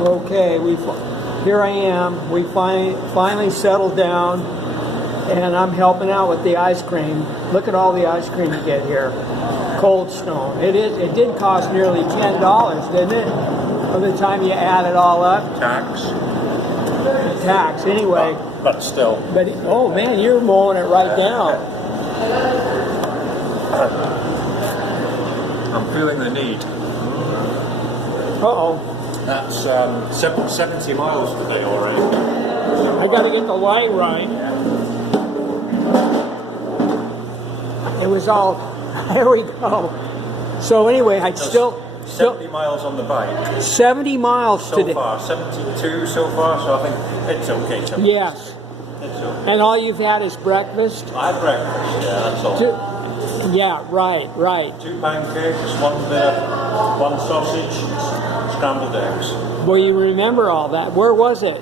Okay, here I am. We finally settled down, and I'm helping out with the ice cream. Look at all the ice cream you get here. Cold Stone. It did cost nearly $10, didn't it? By the time you add it all up. Tax. Tax, anyway. But still. But oh man, you're mowing it right down. I'm feeling the need. Uh-oh. That's 70 miles today already. I got to get the light right. It was all, there we go. So anyway, I still 70 miles on the bike. 70 miles so today. So far, 72 so far, so I think it's okay. 76. Yes. It's okay. And all you've had is breakfast? I had breakfast, yeah, that's all. Yeah, right. 2 pancakes, one sausage, scrambled eggs. Well, you remember all that. Where was it?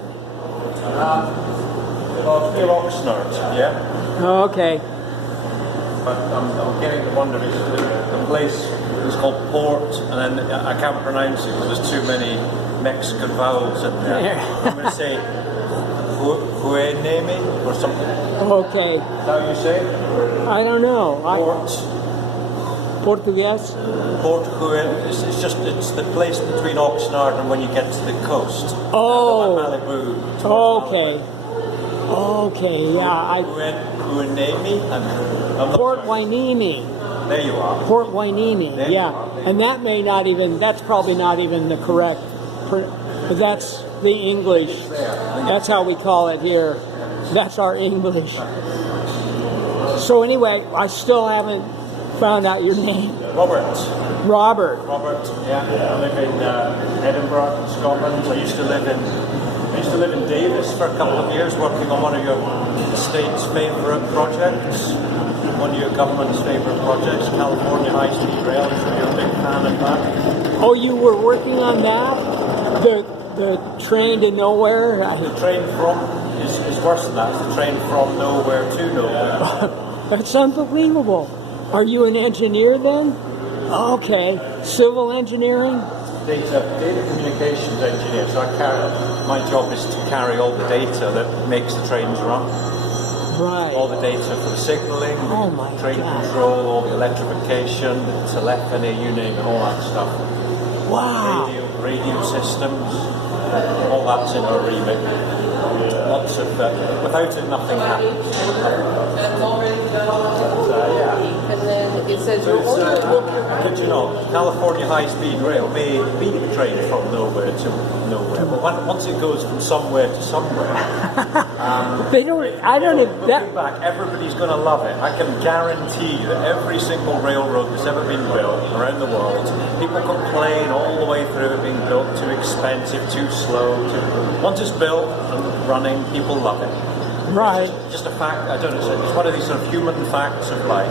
Near Oxnard, yeah. Oh, okay. But I'm getting to wonder, the place is called Port, and then I can't pronounce it because there's too many Mexican vowels in there. I'm going to say Hueneme or something. Okay. Is that how you say it? I don't know. Portuguese? Port Hueneme. It's the place between Oxnard and when you get to the coast. Oh. Malibu. Okay. Malibu. Okay, yeah. Hueneme? Port Hueneme. There you are. Port Hueneme, there yeah. Are, and that may not even, that's probably not even the correct, but that's the English. That's how we call it here. That's our English. So anyway, I still haven't found out your name. Robert, yeah. I live in Edinburgh, Scotland. I used to live in Davis for a couple of years, working on one of your state's favourite projects, one of your government's favourite projects, California High Speed Rail. So you're a big fan of that. Oh, you were working on that? The train to nowhere? The train is worse than that. It's the train from nowhere to nowhere. That's unbelievable. Are you an engineer then? Okay. Civil engineering? Data communications engineer. So my job is to carry all the data that makes the trains run. Right. All the data for the signalling, train control, all the electrification, the telephony, you name it, all that stuff. Wow. Radio systems, all that's in our remit. Lots of without it, nothing happens. And then it says Did you know, California High Speed Rail may be the train from nowhere to nowhere, but once it goes from somewhere to somewhere, they don't. I don't know. Looking back, everybody's going to love it. I can guarantee you that every single railroad that's ever been built around the world, people complain all the way through it being built too expensive, too slow. Once it's built and running, people love it. Right. It's just a fact. I don't know. It's one of these sort of human facts of life.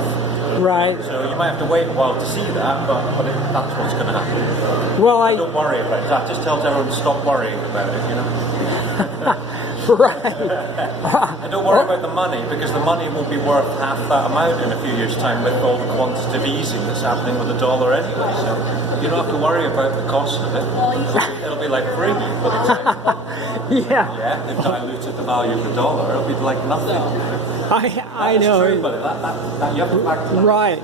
Right. So you might have to wait a while to see that, but that's what's going to happen. Well, don't worry about it. That just tells everyone to stop worrying about it, you know. Right. And don't worry about the money, because the money will be worth half that amount in a few years' time with all the quantitative easing that's happening with the dollar anyway. So you don't have to worry about the cost of it. It'll be like free by the time. Yeah. They've diluted the value of the dollar. It'll be like nothing. I know. True, but that you have to factor that. Right.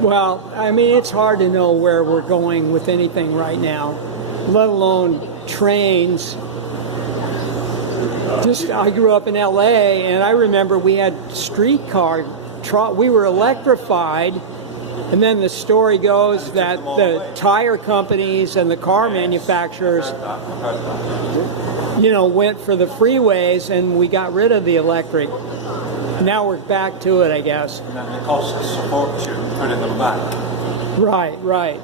Well, I mean, it's hard to know where we're going with anything right now, let alone trains. I grew up in LA, and I remember we had streetcar. We were electrified, and then the story goes that the tire companies and the car manufacturers, went for the freeways, and we got rid of the electric. Now we're back to it, I guess. And then it costs a fortune putting them back. Right.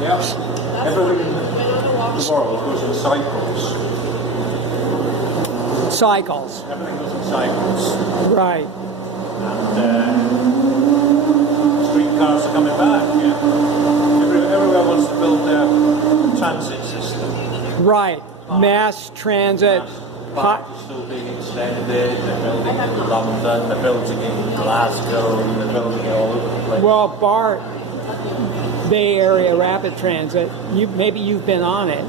Yes. Everything in the world goes in cycles. Everything goes in cycles. Right. And streetcars are coming back. Yeah. Everywhere wants to build their transit system. Right. Mass transit. Park is still being extended. They're building in London. They're building in Glasgow. They're building it all over the place. Well, Bay Area Rapid Transit. Maybe you've been on it.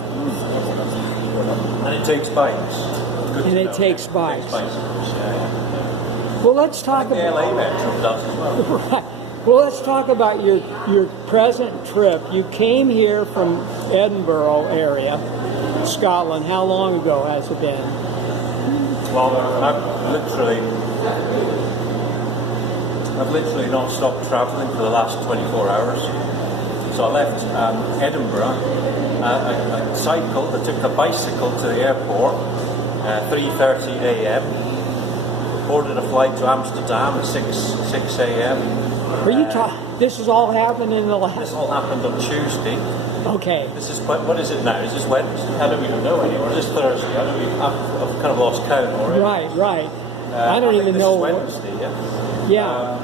And it takes bikes. Good And to it know. takes bikes. bicycles, yeah. Well, let's talk The about LA Metro does as well. right. Well, let's talk about your present trip. You came here from Edinburgh area, Scotland. How long ago has it been? Well, I've literally not stopped travelling for the last 24 hours. So I left Edinburgh. I cycled. I took a bicycle to the airport. 3:30 a.m. Boarded a flight to Amsterdam at 6 a.m. Are you This has all happened in the This last. all happened on Tuesday. Okay. This is what is it now? Is this Wednesday? I don't even know anymore. Is this Thursday? I've kind of lost count already. Right. I don't think even this know. Is Wednesday, yeah. Yeah.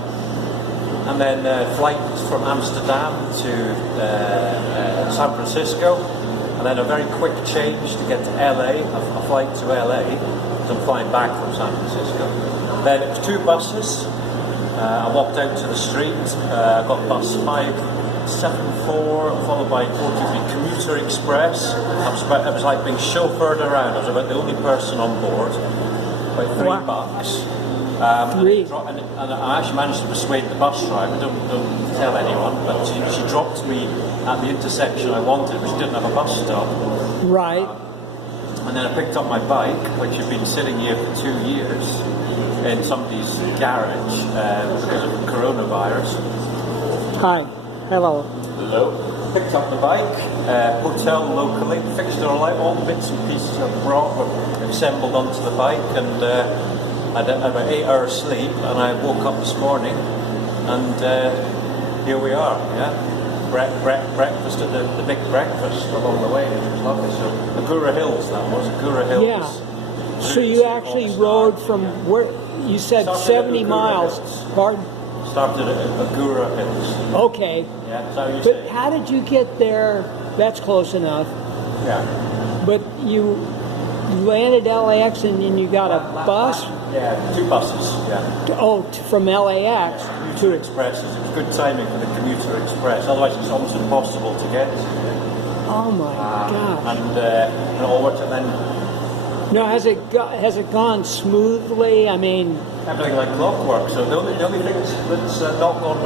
And then flights from Amsterdam to San Francisco, and then a very quick change to get to LA. A flight to LA. So I'm flying back from San Francisco. Then it was 2 buses. I walked out to the street. I got bus 574, followed by 43 Commuter Express. It was like being chauffeured around. I was about the only person on board. About $3. Three. And I actually managed to persuade the bus driver. Don't tell anyone, but she dropped me at the intersection I wanted, which didn't have a bus stop. Right. And then I picked up my bike, which had been sitting here for 2 years in somebody's garage because of coronavirus. Hi. Hello. Hello. Picked up the bike, hotel locally, fixed it all the bits and pieces I brought were assembled onto the bike, and I had about 8 hours sleep, and I woke up this morning, and here we are, yeah. Breakfast at the big breakfast along the way, which was lovely. So Agura Hills, that was Agura Hills. Yeah. So you actually rode from where you said Started 70 at Agura miles. Hills. Pardon? Started at Agura Hills. Okay. Yeah, so you But say. how did you get there? That's close enough. Yeah. But you landed LAX and then you got a bus? Yeah, 2 buses. Yeah. From LAX Commuter Express. It was good timing for the Commuter Express. Otherwise, it's almost impossible to get to. Oh my gosh. And all worked, and then No, has it gone smoothly? I mean, everything like clockwork. So the only thing that's not gone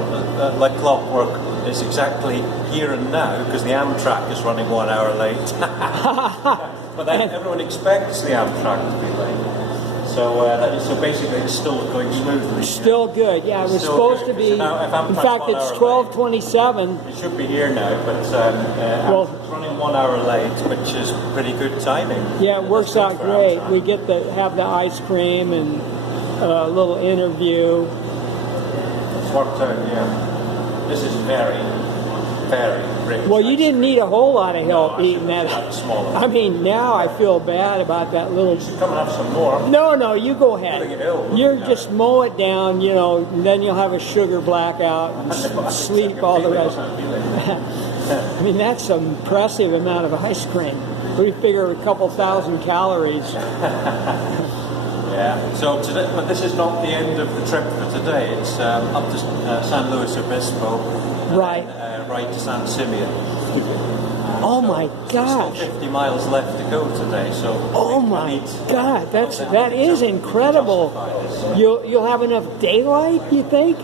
like clockwork is exactly here and now, because the Amtrak is running 1 hour late. But then everyone expects the Amtrak to be late. So basically, it's still going smoothly. still good. Yeah, it was Still supposed good. to be. So now, if Amtrak's In fact, 1 it's hour 12:27. It should be here now, but Well- Amtrak's running 1 hour late, which is pretty good timing. Yeah, it works That's out good for great. Amtrak. We get to have the ice cream and a little interview. It's worked out, yeah. This is very, very rich. Well, you didn't need a whole lot of help I eating should've had that. a smaller. I mean, now I feel bad about that little. Come and have some more. No, you go Gonna ahead. get ill. You're just mow it down, and then you'll have a sugar blackout and sleep all the rest. I mean, that's an impressive amount of ice cream. We figure a couple thousand calories. Yeah. So today, but this is not the end of the trip for today. It's up to San Luis Obispo, and Right. then, right to San Simeon. Oh my Still gosh. 50 miles left to go today. So. Oh my God, that is incredible. You'll have enough daylight, you think?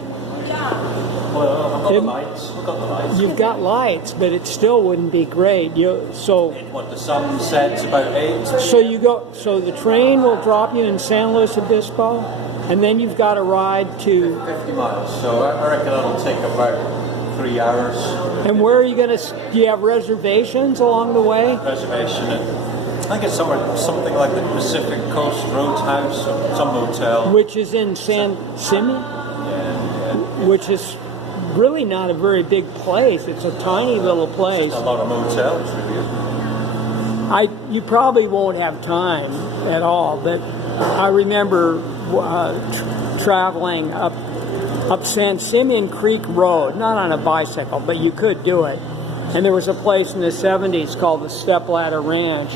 Well, I've got the lights. We've got the lights. You've got lights, but it still wouldn't be great. What, the sun sets about 8? So the train will drop you in San Luis Obispo, and then you've got to ride to. 50 miles. So I reckon that'll take about 3 hours. And where are you going to? Do you have reservations along the way? Reservation at, I think it's something like the Pacific Coast Roadhouse or some hotel. Which is in San Simeon, which is really not a very big place. It's a tiny little place. A lot of motels, really. You probably won't have time at all, but I remember traveling up San Simeon Creek Road, not on a bicycle, but you could do it. And there was a place in the 70s called the Stepladder Ranch.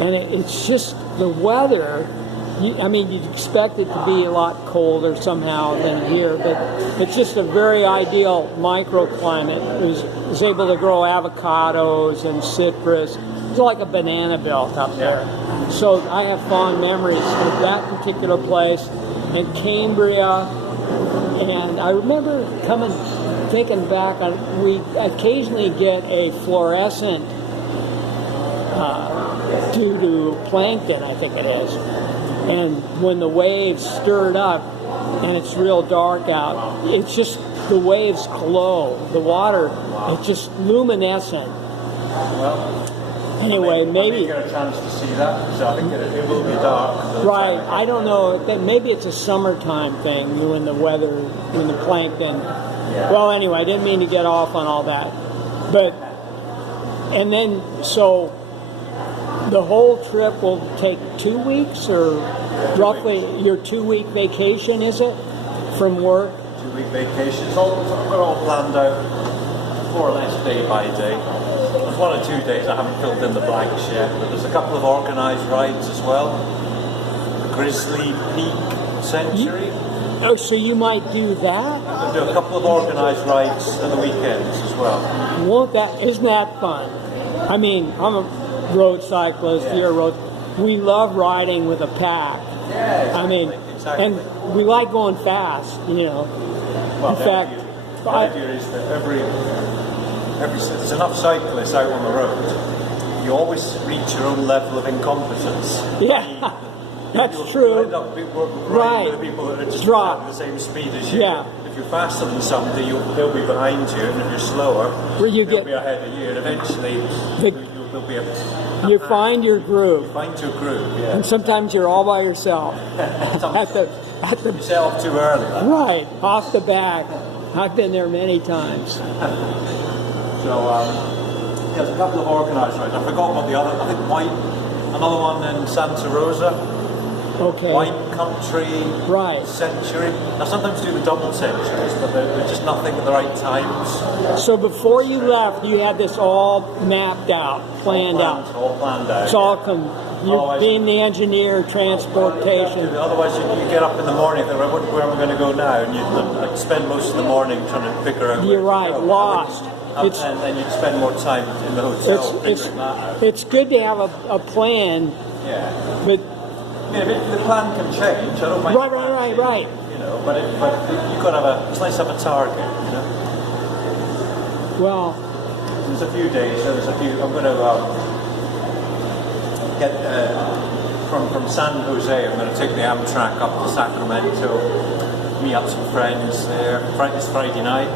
And it's just the weather I mean, you'd expect it to be a lot colder somehow than here, but it's just a very ideal microclimate. It was able to grow avocados and citrus. It's like a banana belt up there. So I have fond memories of that particular place and Cambria. And I remember thinking back on, we occasionally get a fluorescent due to plankton, I think it is. And when the waves stir it up and it's real dark out, it's just the waves glow. The water, it's just luminescent. Well, anyway, maybe you get a chance to see that. So I think it will be dark. Right. I don't know. Maybe it's a summertime thing when the plankton. Yeah. Well, anyway, I didn't mean to get off on all that, but and then so the whole trip will take 2 weeks, or roughly your 2-week vacation, is it, from work? 2-week vacation. It's all planned out, more or less day by day. There's 1 or 2 days I haven't filled in the blanks yet, but there's a couple of organised rides as well. The Grizzly Peak Century. Oh, so you might do that? I'll do a couple of organised rides at the weekends as well. Isn't that fun? I mean, I'm a road cyclist, you're a road. We love riding with a pack. Yeah, I mean, exactly. And we like going fast, you know. Well, in fact, the idea is that there's enough cyclists out on the road. You always reach your own level of incompetence. Yeah, that's You'll true. end up Right. with people that are just Drop. at the same speed as you. Yeah. If you're faster than somebody, they'll be behind you, and if you're slower, they'll be ahead of you, and eventually there'll be you find your groove. find your groove. Yeah. And sometimes you're all by yourself. You set off too early. Right, off the back. I've been there many times. So there's a couple of organised rides. I forgot about the other. I think another one in Santa Rosa. Okay. Wine Country Right. Century. I sometimes do the double centuries, but they're just nothing at the right times. So before you left, you had this all mapped out, planned out. All planned out. It's all you're being the engineer, transportation. Otherwise, you get up in the morning and think, where am I going to go now? And you'd spend most of the morning trying to figure out where You're to right, go. lost. And then you'd spend more time in the hotel figuring that out. It's good to have a plan, Yeah. but I mean, the plan can change. I don't mind. Right. You know, but you've got to have it's nice to have a target. You know. Well, There's a few days. There's a few. I'm going to get from San Jose. I'm going to take the Amtrak up to Sacramento. Meet up some friends there. It's Friday night.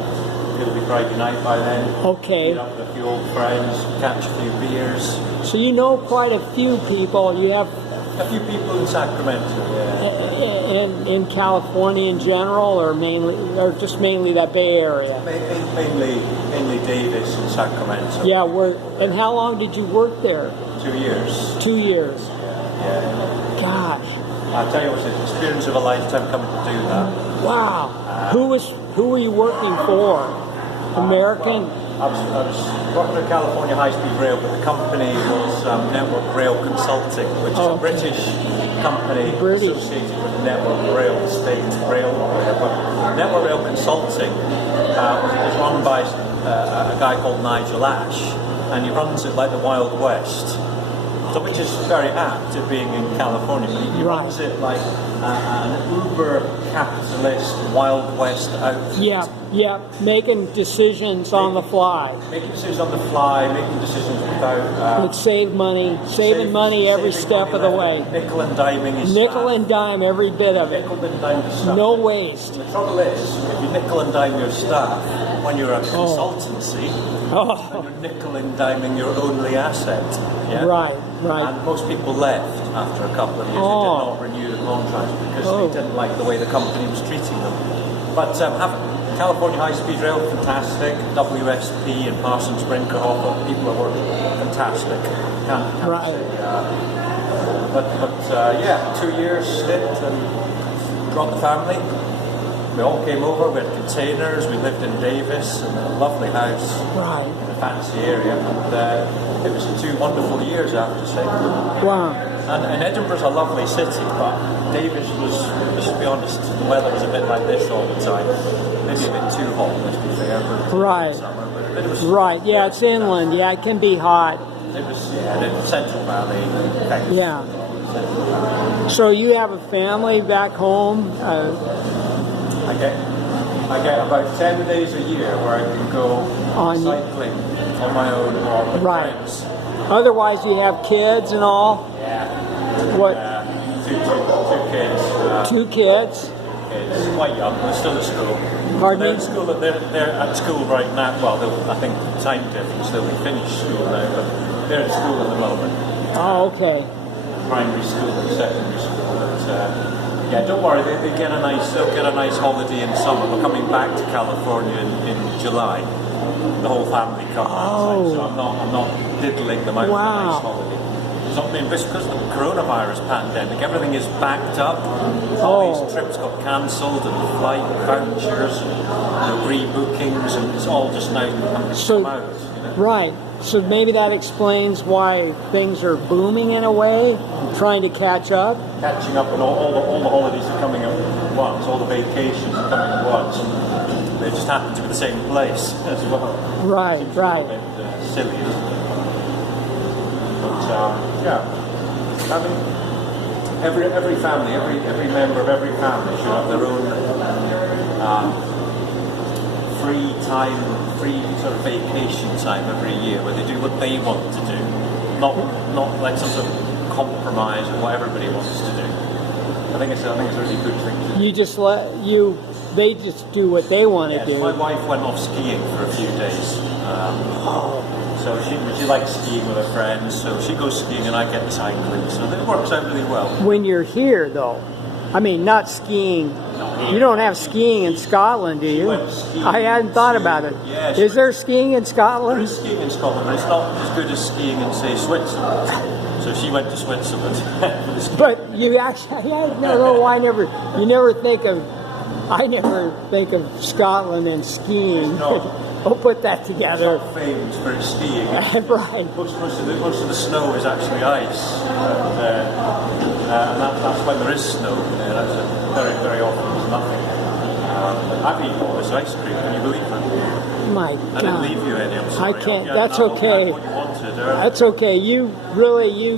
It'll be Friday night by then. okay. Meet up with a few old friends. Catch a few beers. So you know quite a few people. You have A few people in Sacramento. Yeah. in California in general, or mainly that Bay Area. Mainly Davis and Sacramento. Yeah. And how long did you work there? 2 years. 2 years. Yeah. Gosh. I tell you, it was an experience of a lifetime coming to do that. Wow. Who were you working for? American? I was working at California High Speed Rail, but the company was Network Rail Consulting, which is a British company associated with Network Rail, the state rail. But Network Rail Consulting is run by a guy called Nigel Ash, and he runs it like the Wild West. So, which is very apt at being in California, but he runs it like an uber capitalist Wild West outfit. Yeah, making decisions on the fly. Making decisions on the fly, making decisions without... It saved money, saving money every step of the way. Nickel and diming his Nickel staff. and dime every bit of it. Nickel and dime his staff. No waste. And the trouble is, if you nickel and dime your staff, when you're a consultancy, Oh, you're nickel and diming your only asset. Yeah? right. And most people left after a couple of years. They did not renew the contract because they didn't like the way the company was treating them. But California High Speed Rail, fantastic. WSP and Parsons Brinkerhoff, people are working fantastic. Can't say. But 2 years stint and brought the family. We all came over, we had containers, we lived in Davis in a lovely house Right. in a fancy area, and it was 2 wonderful years, I have to say. Wow. And Edinburgh's a lovely city, but Davis was, let's be honest, the weather was a bit like this all the time. Maybe a bit too hot, let's be fair. But Right. Summer, but it was, Right. Yeah, it's inland. Yeah, it can be hot. It was, yeah, the Central Valley. Kind of Yeah. Central Valley. So you have a family back home? I get about 10 days a year where I can go On- cycling on my own or with Right. friends. Otherwise, you have kids and all? Yeah. What? Two kids. Two kids? Kids, quite young. They're still at school. Pardon They're me? at school. They're at school right now. Well, I think the time difference. They'll be finished school now, but they're at school at the moment. Oh, okay. Primary school and secondary school. But yeah, don't worry. They'll get a nice holiday in summer. We're coming back to California in July. The whole family come back. Oh. So I'm not diddling them out Wow. with a nice holiday. I mean, because of the coronavirus pandemic, everything is backed up. All these trips got cancelled, and flight vouchers, and rebookings, and it's all just now So- come out. Right. So maybe that explains why things are booming in a way, trying to catch up. Catching up, and all the holidays are coming at once. All the vacations are coming at once, and they just happen to be the same place as well. Right, Seems right. A bit silly, isn't it? But yeah, I mean, every family, every member of every family should have their own free time, free sort of vacation time every year, where they do what they want to do, not like some sort of compromise with what everybody wants to do. I think it's a really good thing to do. You just they just do what they want to Yes, do. my wife went off skiing for a few days. So she likes skiing with her friends, so she goes skiing and I get cycling. So it works out really well. When you're here, though, I mean, not skiing. You don't have skiing in Scotland, do you? went skiing I hadn't thought about it. Yeah, Is there skiing in There Scotland? is skiing in Scotland, but it's not as good as skiing in, say, Switzerland. So she went to Switzerland for the skiing. But you actually, you never think of, I never think of Scotland and skiing. No. We'll put that together. Famous for its skiing. Right. Most of the snow is actually ice, and that's when there is snow. That's very, very often there's nothing. I've eaten all this ice cream. Can you believe that? My I didn't God. leave you any. I'm sorry. I can't. Yeah, That's I okay. had what you wanted. That's okay. You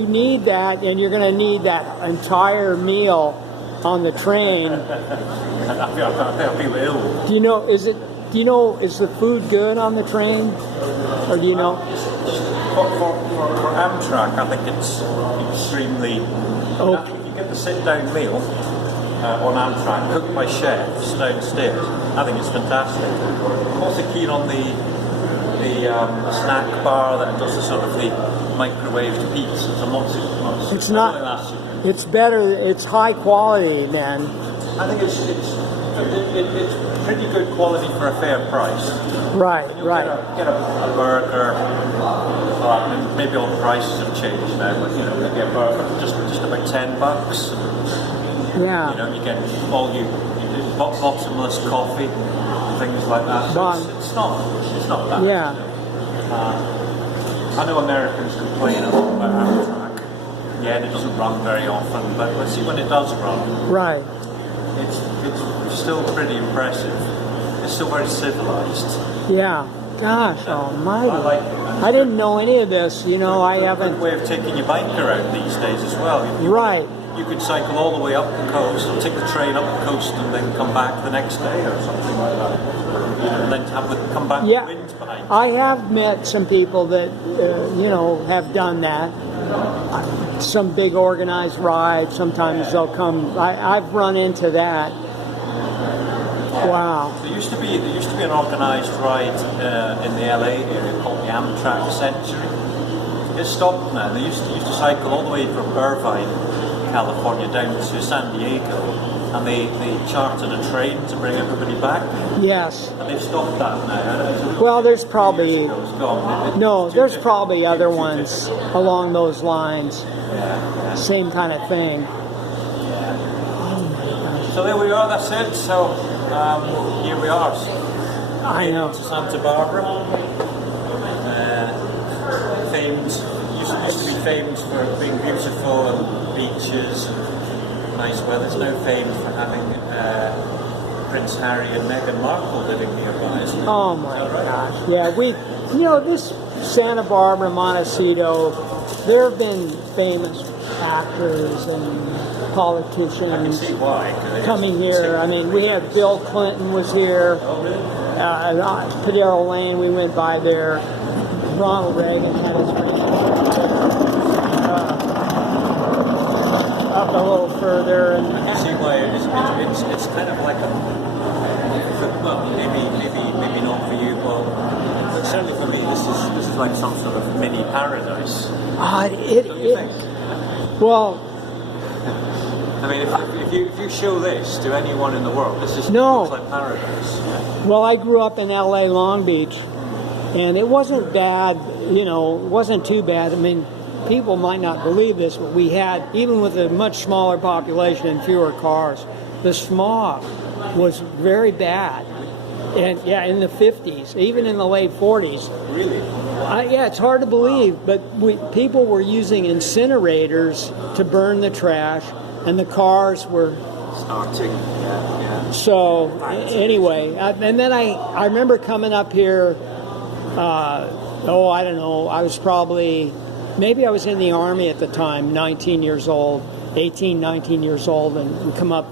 need that, and you're going to need that entire meal on the train. I feel ill. Do you know? Is the food good on the train, or do you know? For Amtrak, I think it's extremely. Oh. I think if you get the sit-down meal on Amtrak, cooked by chefs downstairs, I think it's fantastic. I'm also keen on the snack bar that does the sort of the microwaved pizzas. I'm not super. It's not. It's better. It's high quality, man. I think it's pretty good quality for a fair price. Right, You'll right. Get a burger. Maybe all the prices have changed now, but maybe a burger for just about $10. Yeah. You get bottomless coffee, things like that. So it's not bad. Yeah. I know Americans complain a lot about Amtrak. Yeah, and it doesn't run very often, but let's see when it does run. Right. It's still pretty impressive. It's still very civilized. Yeah. Gosh almighty. I like it. I didn't know any of this. I Good haven't. way of taking your bike around these days as well. Right. You could cycle all the way up the coast, or take the train up the coast, and then come back the next day or something like that. And then come back Yeah. with wind behind you. I have met some people that have done that. Some big organized rides. Sometimes they'll come. I've run into that. Wow. There used to be an organised ride in the LA area called the Amtrak Century. It's stopped now. They used to cycle all the way from Irvine, California, down to San Diego, and they chartered a train to bring everybody back. Yes. And they've stopped that now. Well, there's probably Years ago, it's gone. no. It's too There's different. probably other Too ones different. along those lines. Yeah. Same kind of thing. So there we are. That's it. So here we are. I know. To Santa Barbara. Famed used to be famous for being beautiful and beaches and nice weather. There's no fame for having Prince Harry and Meghan Markle living nearby, is there? Oh my gosh. Yeah, this Santa Barbara, Montecito, there have been famous actors and politicians I can see why. 'Cause it coming is- here. I mean, we had Bill Clinton was here. Oh, really? Padero Lane, we went by there. Ronald Reagan had his ranch up a little further, and I can see why it's kind of like a, well, maybe not for you, but certainly for me, this is like some sort of mini paradise. Don't you think? well, I mean, if you show this to anyone in the world, this is No. looks like paradise. Well, I grew up in L.A. Long Beach, and it wasn't bad. It wasn't too bad. I mean, people might not believe this, but we had, even with a much smaller population and fewer cars, the smog was very bad. And yeah, in the 50s, even in the late 40s. Really? Yeah, it's hard to believe, but people were using incinerators to burn the trash, and the cars were. Starting. Yeah. So anyway, and then I remember coming up here. I don't know. I was maybe I was in the Army at the time, 19 years old, 18, 19 years old, and we come up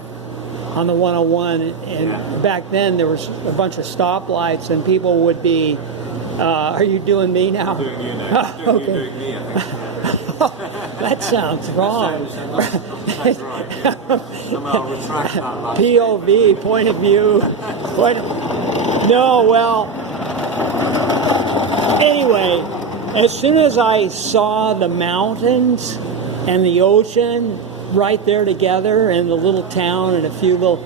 on the 101, and back then there was a bunch of stoplights, and people would be. Are you doing me now? Doing you now. Okay. Doing me, I think. That sounds wrong. That's right. I'll retract that last POV, point of view. No, well, anyway, as soon as I saw the mountains and the ocean right there together and the little town and a few little,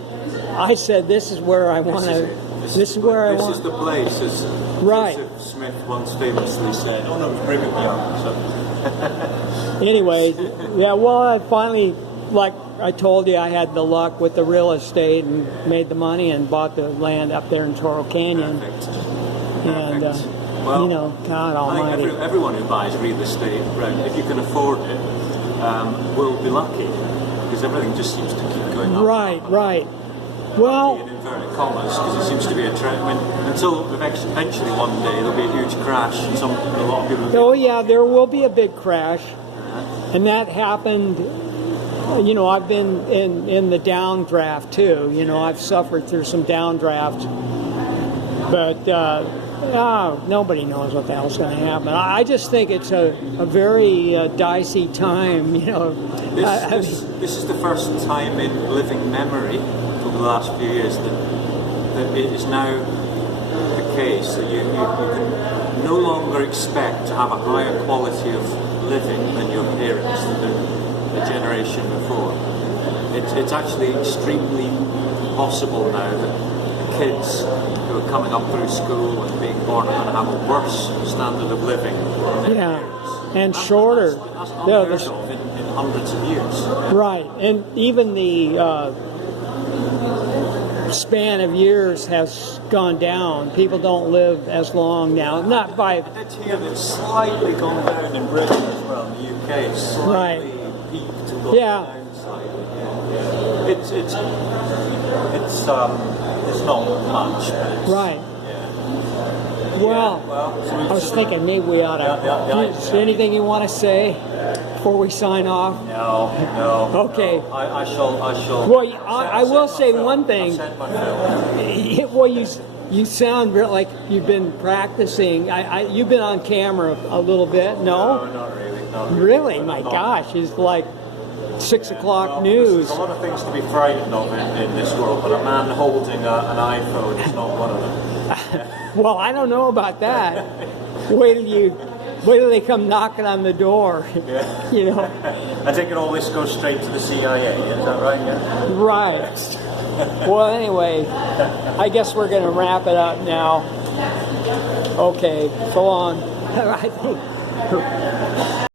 I said, this is where I want to, this is where I want. This is the place, as Right. Joseph Smith once famously said. Oh no, it was Brigham Young. So. Anyway, yeah, well, I finally, like I told you, I had the luck with the real estate and made the money and bought the land up there in Toro Canyon. Perfect. And, Well, God I almighty. think everyone who buys real estate, right, if you can afford it, will be lucky, because everything just seems to keep going up. Right, right. Well, In inverted commas, because it seems to be a trend. Until eventually one day there'll be a huge crash, and a lot of people. oh yeah, there will be a big crash. And that happened, I've been in the downdraft too. I've suffered through some downdraft. But nobody knows what the hell's going to happen. I just think it's a very dicey time, This is the first time in living memory over the last few years that it is now the case that you can no longer expect to have a higher quality of living than your parents, than the generation before. It's actually extremely possible now that the kids who are coming up through school and being born are going to have a worse standard of living than their parents. and shorter. That's Yeah, unheard of in hundreds of years. right, and even the span of years has gone down. People don't live as long now. Not by I did hear that it's slightly gone down in Britain as well, in the UK. It's slightly peaked and gone Yeah. down slightly. Yeah. It's not much. But it's, right. Yeah. Well, So I was thinking maybe we ought to. Is there anything you want to say before we sign off? No. Okay. No. I shall. Well, I will say one thing. I've sent my film. Well, you sound like you've been practicing. You've been on camera a little bit. No, No, not really. Not really. really. My gosh, it's like 6 o'clock Well, news. There's a lot of things to be frightened of in this world, but a man holding an iPhone is not one of them. Well, I don't know about that. Wait till they come knocking on the door. Yeah. I think all this goes straight to the CIA. Is that right? Yeah. Right. Well, anyway, I guess we're going to wrap it up now. Okay, so long. I think.